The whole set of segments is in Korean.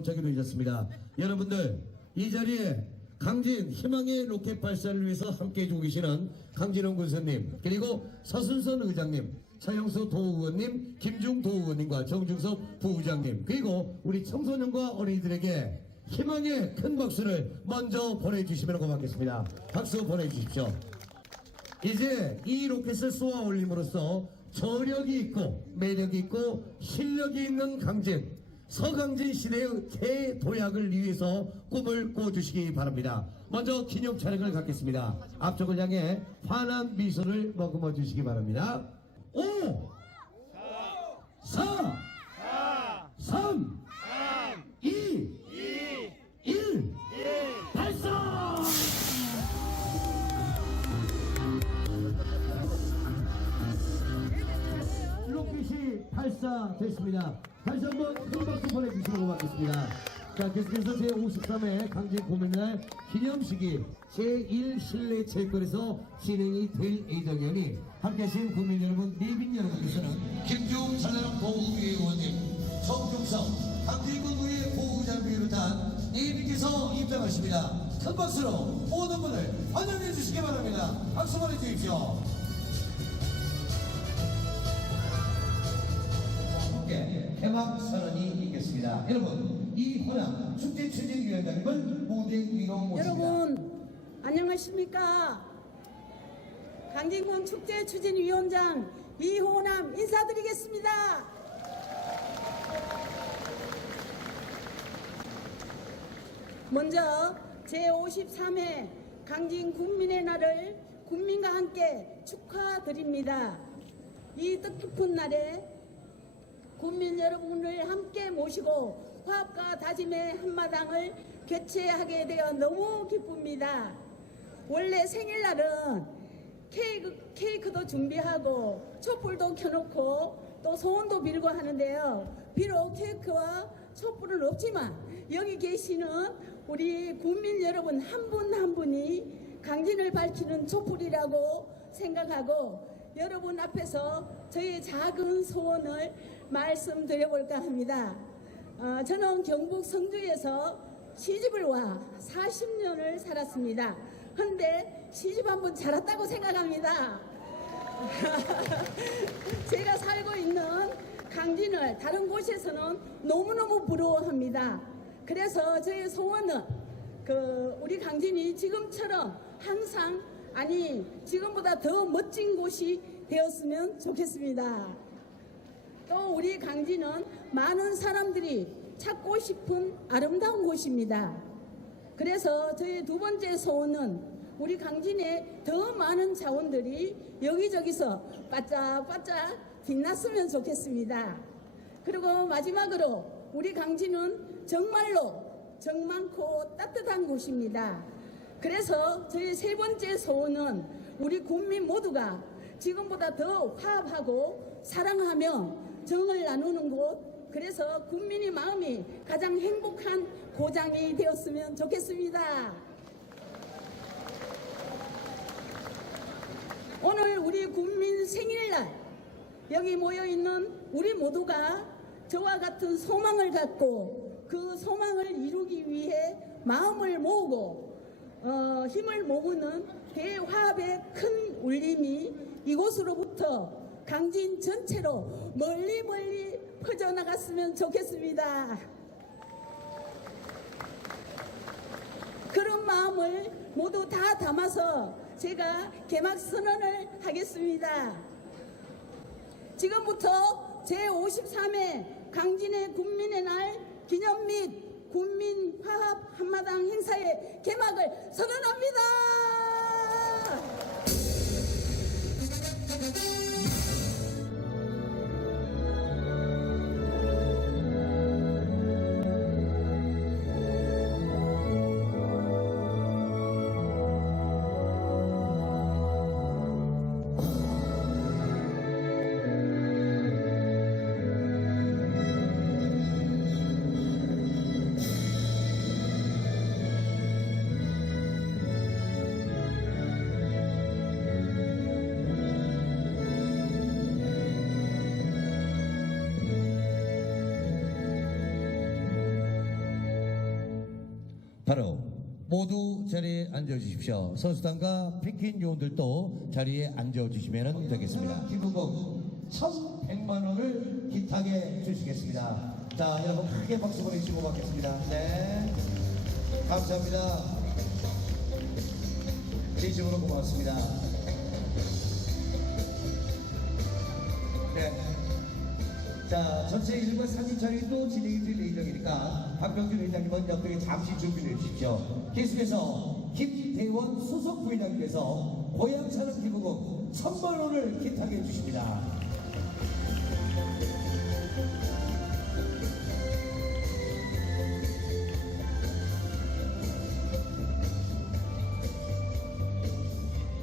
도착이 되셨습니다. 여러분들 이 자리에 강진 희망의 로켓 발사를 위해서 함께 해 주고 계시는 강진원 군수님 그리고 서순선 의장님 차영수 도의원님 김중 도의원님과 정중섭 부의장님 그리고 우리 청소년과 어린이들에게 희망의 큰 박수를 먼저 보내주시면 고맙겠습니다. 박수 보내주십시오. 이제 이 로켓을 쏘아 올림으로써 저력이 있고 매력이 있고 실력이 있는 강진 서강진 시대의 대도약을 위해서 꿈을 꿔주시기 바랍니다. 먼저 기념 촬영을 갖겠습니다. 앞쪽을 향해 환한 미소를 머금어 주시기 바랍니다. 5 4 3 2 1 발사! 로켓이 발사됐습니다. 다시 한번 큰 박수 보내주시면 고맙겠습니다. 자, 계속해서 제53회 강진 고민날 기념식이 제1실내 체육관에서 진행이 될 예정이니 함께 하신 국민 여러분, 내빈 여러분께서는 김중 전남 도의원님, 정중성, 강진군구의 보호자를 비롯한 예비께서 입장하십니다. 큰 박수로 모든 분을 환영해 주시기 바랍니다. 박수 보내주십시오. 개막 선언이 있겠습니다. 여러분, 이호남 축제 추진위원장님을 무대 위로 모십니다. 여러분 안녕하십니까 강진군 축제 추진위원장 이호남 인사드리겠습니다 먼저 제53회 강진 국민의 날을 국민과 함께 축하드립니다 이 뜻깊은 날에 국민 여러분을 함께 모시고 화합과 다짐의 한마당을 개최하게 되어 너무 기쁩니다. 원래 생일날은 케이크, 케이크도 준비하고 촛불도 켜놓고 또 소원도 빌고 하는데요. 비록 케이크와 촛불은 없지만 여기 계시는 우리 국민 여러분 한 분한 분이 강진을 밝히는 촛불이라고 생각하고 여러분 앞에서 저의 작은 소원을 말씀드려볼까 합니다. 어, 저는 경북 성주에서 시집을 와 40년을 살았습니다. 근데 시집 한번 잘 왔다고 생각합니다. 제가 살고 있는 강진을 다른 곳에서는 너무너무 부러워합니다. 그래서 저의 소원은 그 우리 강진이 지금처럼 항상 아니 지금보다 더 멋진 곳이 되었으면 좋겠습니다. 또 우리 강진은 많은 사람들이 찾고 싶은 아름다운 곳입니다. 그래서 저희 두 번째 소원은 우리 강진에 더 많은 자원들이 여기저기서 바짝바짝 빛났으면 좋겠습니다. 그리고 마지막으로 우리 강진은 정말로 정 많고 따뜻한 곳입니다. 그래서 저희 세 번째 소원은 우리 국민 모두가 지금보다 더 화합하고 사랑하며 정을 나누는 곳 그래서 국민의 마음이 가장 행복한 고장이 되었으면 좋겠습니다. 오늘 우리 국민 생일날 여기 모여 있는 우리 모두가 저와 같은 소망을 갖고 그 소망을 이루기 위해 마음을 모으고 어, 힘을 모으는 대화합의 큰 울림이 이곳으로부터 강진 전체로 멀리 멀리 퍼져나갔으면 좋겠습니다. 그런 마음을 모두 다 담아서 제가 개막 선언을 하겠습니다. 지금부터 제53회 강진의 국민의 날 기념 및 국민 화합 한마당 행사의 개막을 선언합니다. 바로 모두 자리에 앉아주십시오. 선수단과 피킨 요원들도 자리에 앉아주시면 되겠습니다. 기부금 1,100만 원을 기탁해 주시겠습니다. 자, 여러분 크게 박수 보내주시고 받겠습니다. 네. 감사합니다. 진심으로 고맙습니다. 자, 전체 일과 사진 촬영도 진행이 될 예정이니까 박병준 회장님은 옆에 잠시 준비해 주십시오. 계속해서 김대원 수석 부회장님께서 고향 사는 기부금 천만 원을 기탁해 주십니다.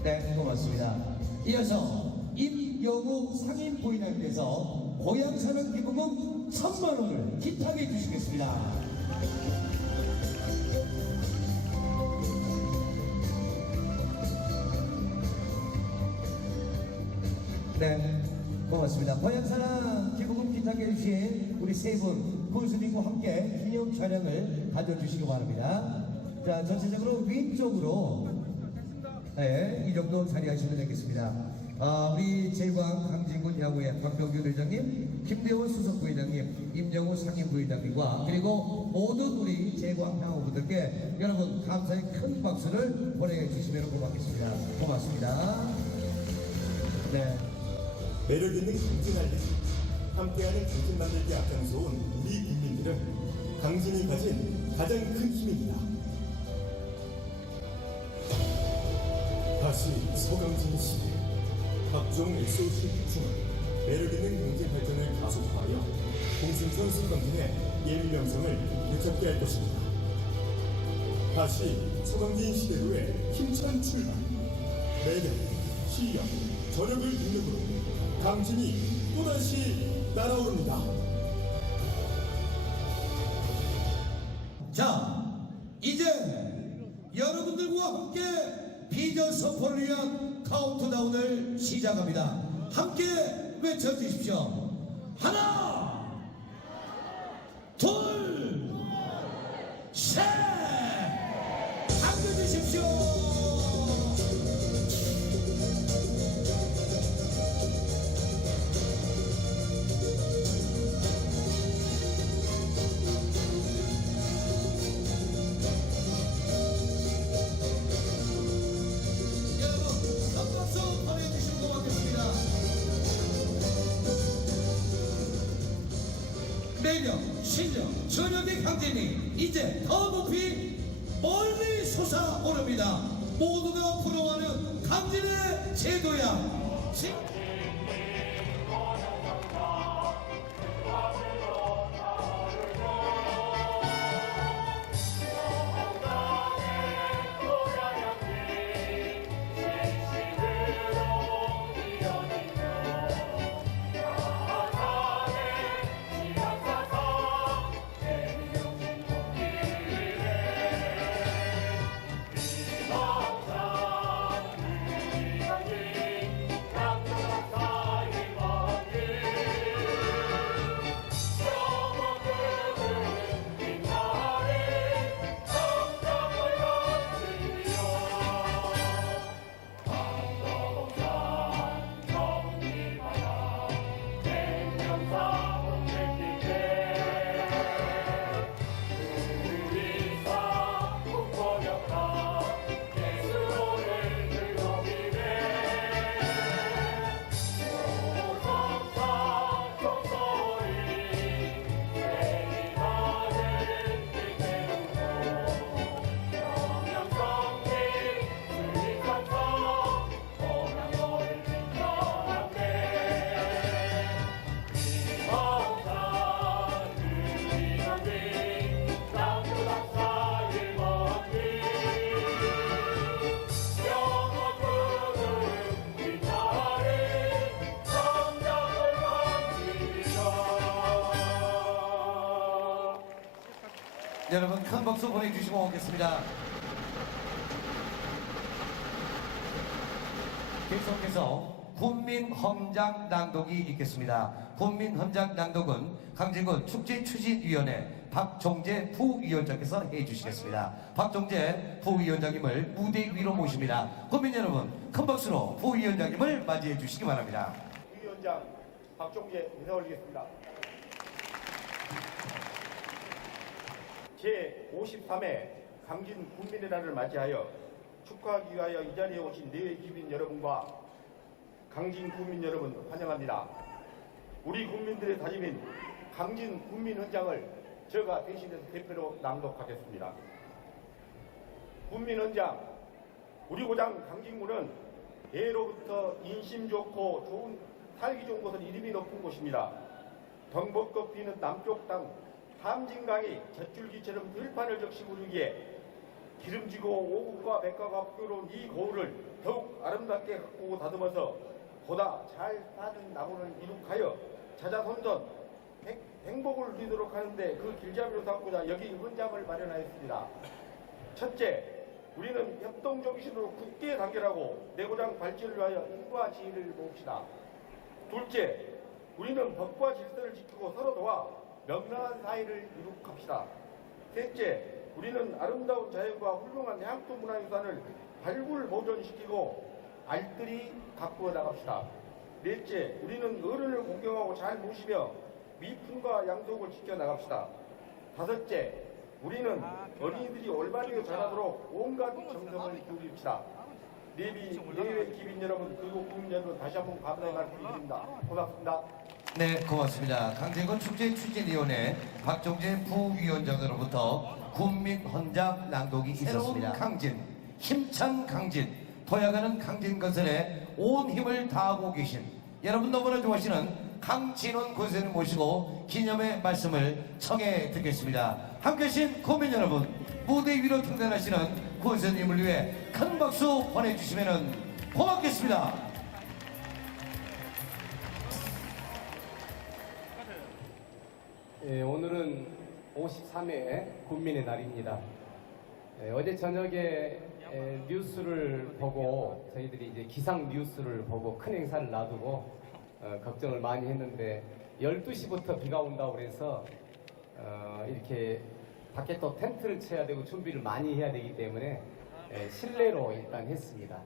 네, 고맙습니다. 이어서 임영우 상임 부인님께서 고향 사는 기부금 천만 원을 기탁해 주시겠습니다. 네, 고맙습니다. 사는 기부금 기탁해 주신 우리 세 분, 군수님과 함께 기념 촬영을 가져주시기 바랍니다. 자, 전체적으로 왼쪽으로 네, 이 정도 자리하시면 되겠습니다. 아, 우리 제광 강진군 야구회 박병규 회장님, 김대원 수석부회장님, 임영우 상임부회장님과 그리고 모든 우리 제광 향후분들께 여러분 감사의 큰 박수를 보내주시면 고맙겠습니다. 고맙습니다. 네. 매력 있는 강진 알리기 함께하는 강진 만들기 앞장서온 우리 국민들은 강진이 가진 가장 큰 힘입니다. 다시 서강진 시대 각종 SOC 구축은 매력 있는 경제 발전을 가속화하여 공순천 서강진의 예비 명성을 되찾게 할 것입니다. 다시 서강진 시대로의 힘찬 출발 매력, 실력, 저력을 능력으로 강진이 또다시 날아오릅니다. 자, 이제 여러분들과 함께 비전 선포를 위한 카운트다운을 시작합니다. 함께 외쳐주십시오. 하나, 솟아오릅니다. 모두가 부러워 여러분 큰 박수 보내주시고 오겠습니다. 계속해서 군민헌장 낭독이 있겠습니다. 군민헌장 낭독은 강진군 축제추진위원회 박종재 부위원장께서 해주시겠습니다. 박종재 부위원장님을 무대 위로 모십니다. 국민 여러분, 큰 박수로 부위원장님을 맞이해 주시기 바랍니다. 위원장 박종재 인사 올리겠습니다. 제53회 강진 국민의 날을 맞이하여 축하하기 위하여 이 자리에 오신 기빈 여러분과 강진 국민 여러분 환영합니다. 우리 국민들의 다짐인 강진 국민헌장을 제가 대신해서 대표로 낭독하겠습니다. 국민헌장 우리 고장 강진군은 예로부터 인심 좋고 좋은 살기 좋은 곳은 이름이 높은 곳입니다. 덩벅껏 비는 남쪽 땅 함진강이 젖줄기처럼 들판을 적시고 오르기에 기름지고 오국과 백과가 풍요로운 이 고을을 더욱 아름답게 가꾸고 다듬어서 보다 잘 사는 나무를 이룩하여 자자손손 행- 행복을 누리도록 하는데 그 길잡이로 삼고자 여기 헌장을 마련하였습니다. 첫째, 우리는 협동정신으로 굳게 단결하고 내고장 발전을 위하여 인과 지혜를 모읍시다. 둘째, 우리는 법과 질서를 지키고 명랑한 사회를 이룩합시다. 셋째, 우리는 아름다운 자연과 훌륭한 향토 문화유산을 발굴 보존시키고 알뜰히 가꾸어 나갑시다. 넷째, 우리는 어른을 공경하고 잘 모시며 미품과 양속을 지켜 나갑시다. 다섯째, 우리는 어린이들이 올바르게 자라도록 온갖 정성을 기울입시다. 내비, 내외 기빈 여러분, 그리고 국민 여러분 다시 한번 감사의 말씀드립니다. 고맙습니다. 네, 고맙습니다. 강재군 축제 추진위원회 박종재 부위원장으로부터 국민 헌장 낭독이 있었습니다. 강진, 힘찬 강진, 도약하는 강진 건설에 온 힘을 다하고 계신 여러분 너무나 좋아하시는 강진원 권사님 모시고 기념의 말씀을 청해 듣겠습니다. 함께 하신 국민 여러분, 무대 위로 등단하시는 권사님을 위해 큰 박수 보내주시면 고맙겠습니다. 예, 오늘은 53회 국민의 날입니다. 예, 어제 저녁에 예, 뉴스를 보고 저희들이 이제 기상 뉴스를 보고 큰 행사를 놔두고 어, 걱정을 많이 했는데 12시부터 비가 온다고 그래서 어, 이렇게 밖에 또 텐트를 쳐야 되고 준비를 많이 해야 되기 때문에 예, 실내로 일단 했습니다.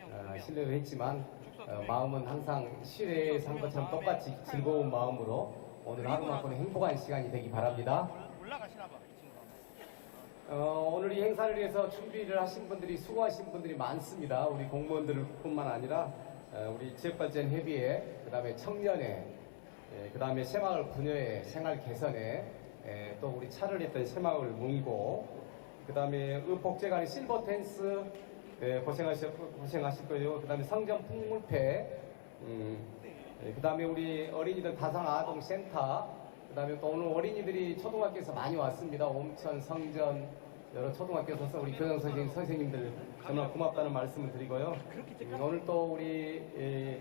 어, 실내로 했지만 어, 마음은 항상 실내에서 한 것처럼 똑같이 즐거운 마음으로 오늘 하루만큼 행복한 시간이 되기 바랍니다. 어, 오늘 이 행사를 위해서 준비를 하신 분들이 수고하신 분들이 많습니다. 우리 공무원들뿐만 아니라 어, 우리 지역발전 협의회, 그 다음에 청년회, 그 다음에 새마을 분여회, 생활 개선회, 예, 또 우리 차를 했던 새마을 문고, 그 다음에 의복제간의 실버 텐스 예, 고생하실, 고생하실 거예요. 그 다음에 성전 풍물패, 음, 그 다음에 우리 어린이들 가상아동센터, 그 다음에 또 오늘 어린이들이 초등학교에서 많이 왔습니다. 옴천, 성전, 여러 초등학교에서 우리 교장 선생님, 선생님들 정말 고맙다는 말씀을 드리고요. 음, 오늘 또 우리 예,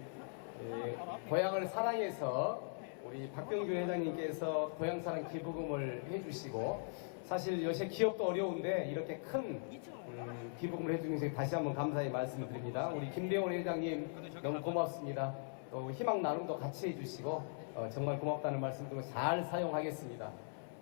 예, 고향을 사랑해서 우리 박병규 회장님께서 고향사랑 기부금을 해주시고 사실 요새 기업도 어려운데 이렇게 큰 음, 기부금을 해주신 다시 한번 감사의 말씀을 드립니다. 우리 김대원 회장님 너무 고맙습니다. 또 희망 나눔도 같이 해주시고 어, 정말 고맙다는 말씀 드리고 잘 사용하겠습니다.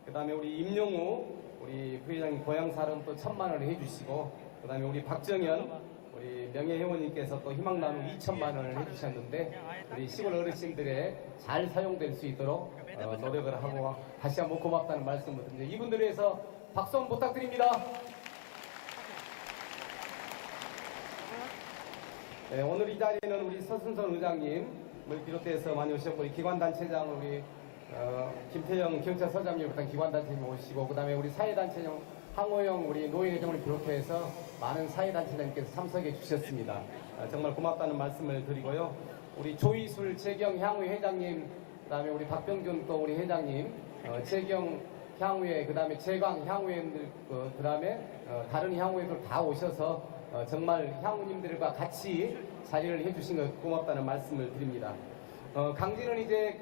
그 다음에 우리 임영우 우리 부회장님 고향사랑 또 천만 원을 해주시고 그 다음에 우리 박정현 우리 명예회원님께서 또 희망 나눔 2천만 원을 해주셨는데 우리 시골 어르신들의 잘 사용될 수 있도록 어, 노력을 하고 다시 한번 고맙다는 말씀을 드립니다. 이분들을 위해서 박수 한번 부탁드립니다. 네, 오늘 이 자리에는 우리 서순선 의장님을 비롯해서 많이 오셨고 우리 기관단체장 우리 어, 김태영 경찰서장님 비롯한 기관단체님 오시고 그 다음에 우리 사회단체장 황호영 우리 노인회장을 비롯해서 많은 사회단체장님께서 참석해 주셨습니다. 어, 정말 고맙다는 말씀을 드리고요. 우리 조이술 최경 향후 회장님 그 다음에 우리 박병준 또 우리 회장님 어, 최경 향후회 그 다음에 최광 향후회들 그 다음에 어, 다른 향후회들 다 오셔서 어, 정말 향후님들과 같이 자리를 해주신 것 고맙다는 말씀을 드립니다. 어, 강진은 이제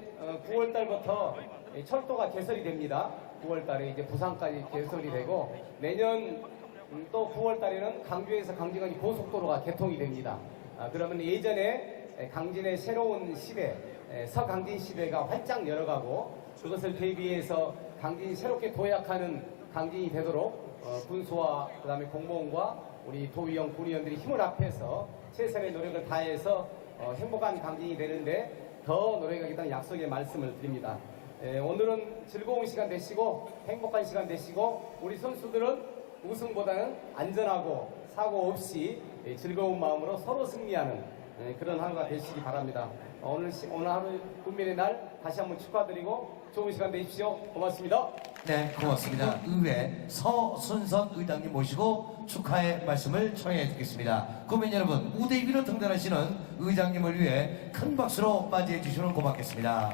9월 달부터 철도가 개설이 됩니다. 9월 달에 이제 부산까지 개설이 되고 내년 음, 또 9월 달에는 강주에서 강진까지 고속도로가 개통이 됩니다. 아, 그러면 예전에 에, 강진의 새로운 시대, 에, 서강진 시대가 활짝 열어가고 그것을 대비해서 강진이 새롭게 도약하는 강진이 되도록 어, 군수와 그다음에 공무원과 우리 도의원 군의원들이 힘을 합해서 최선의 노력을 다해서 어, 행복한 강진이 되는데 더 노력하겠다는 약속의 말씀을 드립니다. 예, 오늘은 즐거운 시간 되시고 행복한 시간 되시고 우리 선수들은 우승보다는 안전하고 사고 없이 예, 즐거운 마음으로 서로 승리하는 예, 그런 하루가 되시기 바랍니다. 어, 오늘 시- 오늘 하루 국민의 날 다시 한번 축하드리고 좋은 시간 되십시오. 고맙습니다. 네, 고맙습니다. 의회 서순선 의장님 모시고 축하의 말씀을 청해 듣겠습니다. 국민 여러분, 무대 위로 등단하시는 의장님을 위해 큰 박수로 맞이해 주시면 고맙겠습니다.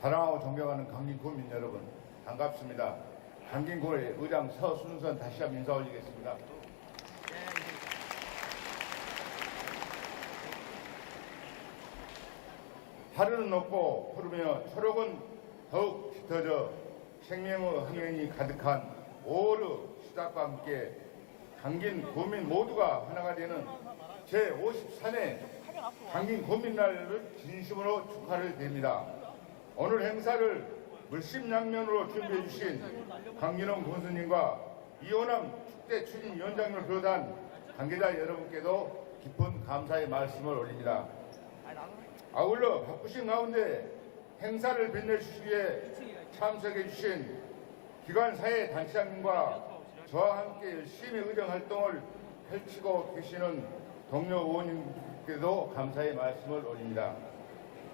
사랑하고 존경하는 강진 국민 여러분 반갑습니다. 강진구의 의장 서순선 다시 한번 인사 올리겠습니다. 하루는 높고 푸르며 초록은 더욱 짙어져 생명의 흥행이 가득한 5월 시작과 함께 강진 국민 모두가 하나가 되는 제53회 강진 국민날을 진심으로 축하를 드립니다. 오늘 행사를 물심양면으로 준비해 주신 강진홍 군수님과 이호남 축제 추진위원장을 비롯한 관계자 여러분께도 깊은 감사의 말씀을 올립니다. 아울러 바쁘신 가운데 행사를 빛내주시기에 참석해 주신 기관 사회 단체장님과 저와 함께 열심히 의정 활동을 펼치고 계시는 동료 의원님께도 감사의 말씀을 올립니다.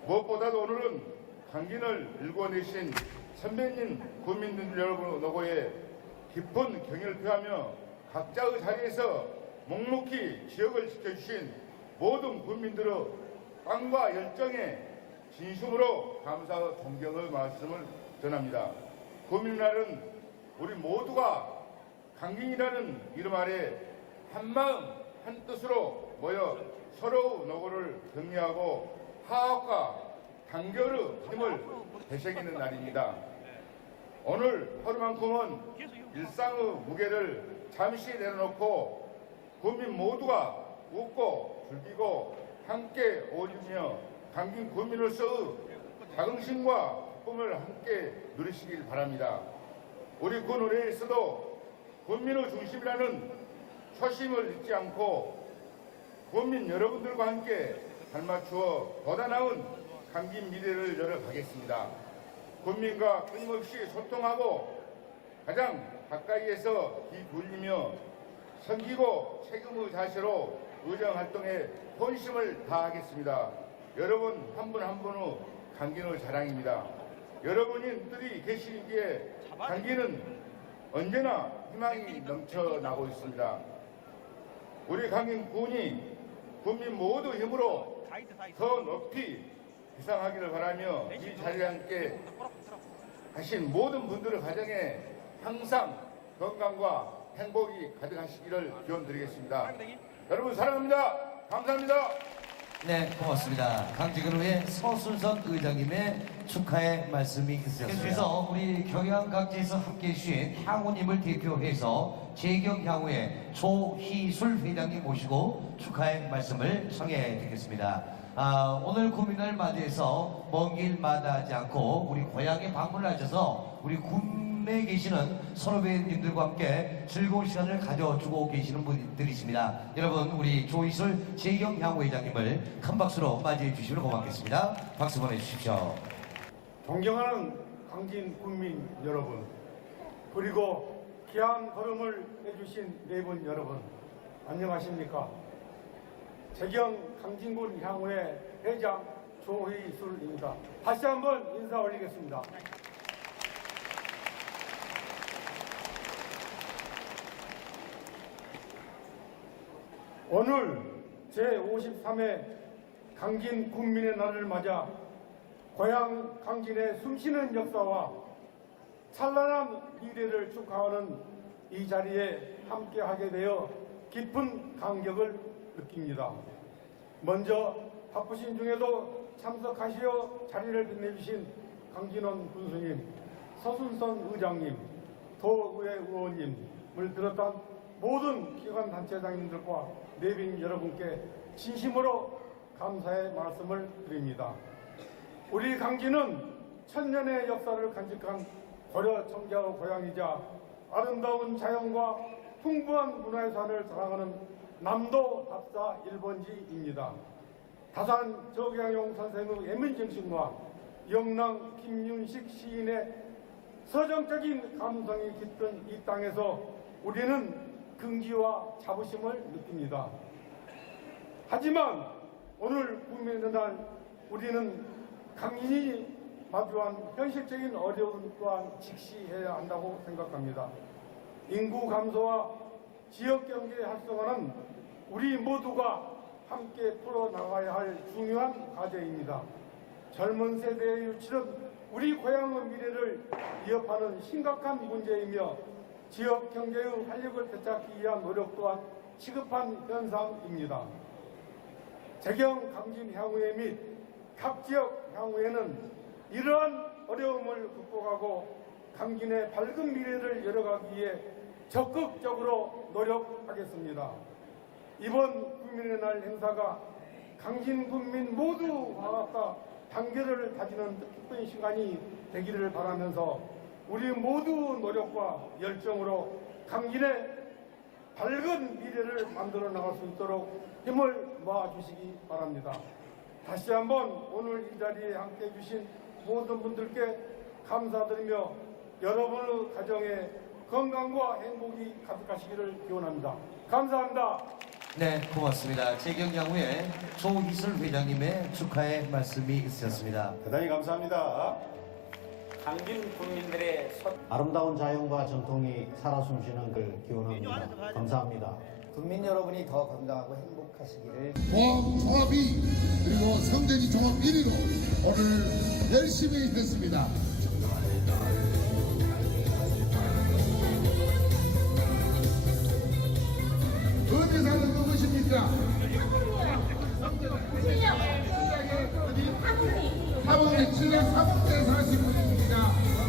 무엇보다도 오늘은 강진을 일궈내신 선배님 국민들 여러분 노고에 깊은 경의를 표하며 각자의 자리에서 묵묵히 지역을 지켜주신 모든 국민들의 빵과 열정에 진심으로 감사와 존경의 말씀을 전합니다. 국민날은 우리 모두가 강진이라는 이름 아래 한마음 한뜻으로 모여 서로 노고를 격려하고 화합과 단결의 힘을 되새기는 날입니다. 오늘 하루만큼은 일상의 무게를 잠시 내려놓고 국민 모두가 웃고 즐기고 함께 어울리며 강진 국민으로서의 자긍심과 기쁨을 함께 누리시길 바랍니다. 우리 군 의회에서도 국민의 중심이라는 초심을 잊지 않고 국민 여러분들과 함께 닮맞추어 보다 나은 강진 미래를 열어가겠습니다. 국민과 끊임없이 소통하고 가장 가까이에서 귀 돌리며 섬기고 책임의 자세로 의정 활동에 본심을 다하겠습니다. 여러분 한 분 한 분의 강진의 자랑입니다. 여러분들이 계시기에 강진은 언제나 희망이 넘쳐나고 있습니다. 우리 강진 군이 국민 모두 힘으로 더 높이 비상하기를 바라며 이 자리에 함께 하신 모든 분들의 가정에 항상 건강과 행복이 가득하시기를 기원 드리겠습니다. 여러분 사랑합니다. 감사합니다. 네, 고맙습니다. 강지근우의 서순선 의장님의 축하의 말씀이 있으셨습니다. 그래서 우리 경양각지에서 함께해 주신 향우님을 대표해서 재경향후의 조희술 회장님 모시고 축하의 말씀을 청해 드리겠습니다. 아, 오늘 국민을 맞이해서 먼 길 마다하지 않고 우리 고향에 방문을 하셔서 우리 국내에 계시는 선후배님들과 함께 즐거운 시간을 가져주고 계시는 분들이십니다. 여러분 우리 조이술 재경 향후 회장님을 큰 박수로 맞이해 주시면 고맙겠습니다. 박수 보내주십시오. 존경하는 강진 국민 여러분, 그리고 귀한 걸음을 해주신 네 분 여러분, 안녕하십니까? 재경 강진군 향후의 회장 조희술입니다. 다시 한번 인사 올리겠습니다. 오늘 제53회 강진 국민의 날을 맞아 고향 강진의 숨쉬는 역사와 찬란한 미래를 축하하는 이 자리에 함께하게 되어 깊은 감격을 느낍니다. 먼저 바쁘신 중에도 참석하시어 자리를 빛내주신 강진원 군수님, 서순선 의장님, 도의회 의원님 을 비롯한 모든 기관 단체장님들과 내빈 여러분께 진심으로 감사의 말씀을 드립니다. 우리 강진은 천년의 역사를 간직한 고려 청자의 고향이자 아름다운 자연과 풍부한 문화유산을 자랑하는 남도 답사 1번지입니다. 다산 저경용 선생의 예민정신과 영랑 김윤식 시인의 서정적인 감성이 깃든 이 땅에서 우리는 긍지와 자부심을 느낍니다. 하지만 오늘 국민의 날 우리는 강인이 마주한 현실적인 어려움 또한 직시해야 한다고 생각합니다. 인구 감소와 지역 경제 활성화는 우리 모두가 함께 풀어나가야 할 중요한 과제입니다. 젊은 세대의 유치는 우리 고향의 미래를 위협하는 심각한 문제이며 지역 경제의 활력을 되찾기 위한 노력 또한 시급한 현상입니다. 재경 강진 향후회 및각 지역 향후에는 이러한 어려움을 극복하고 강진의 밝은 미래를 열어가기 위해 적극적으로 노력하겠습니다. 이번 국민의 날 행사가 강진 국민 모두 화합과 단결을 다지는 뜻깊은 시간이 되기를 바라면서 우리 모두 노력과 열정으로 강진의 밝은 미래를 만들어 나갈 수 있도록 힘을 모아주시기 바랍니다. 다시 한번 오늘 이 자리에 함께 해 주신 모든 분들께 감사드리며 여러분의 가정에 건강과 행복이 가득하시기를 기원합니다. 감사합니다. 네, 고맙습니다. 재경 양후의 조희슬 회장님의 축하의 말씀이 있으셨습니다. 대단히 감사합니다. 당진 국민들의 아름다운 자연과 전통이 살아 숨쉬는 걸 기원합니다. 감사합니다. 국민 여러분이 더 건강하고 행복하시기를 보험 통합이 그리고 성전이 종합 1위로 오늘 열심히 했습니다. 어디 사는 누구십니까? 사모님, 신랑 사모님 사시고 America.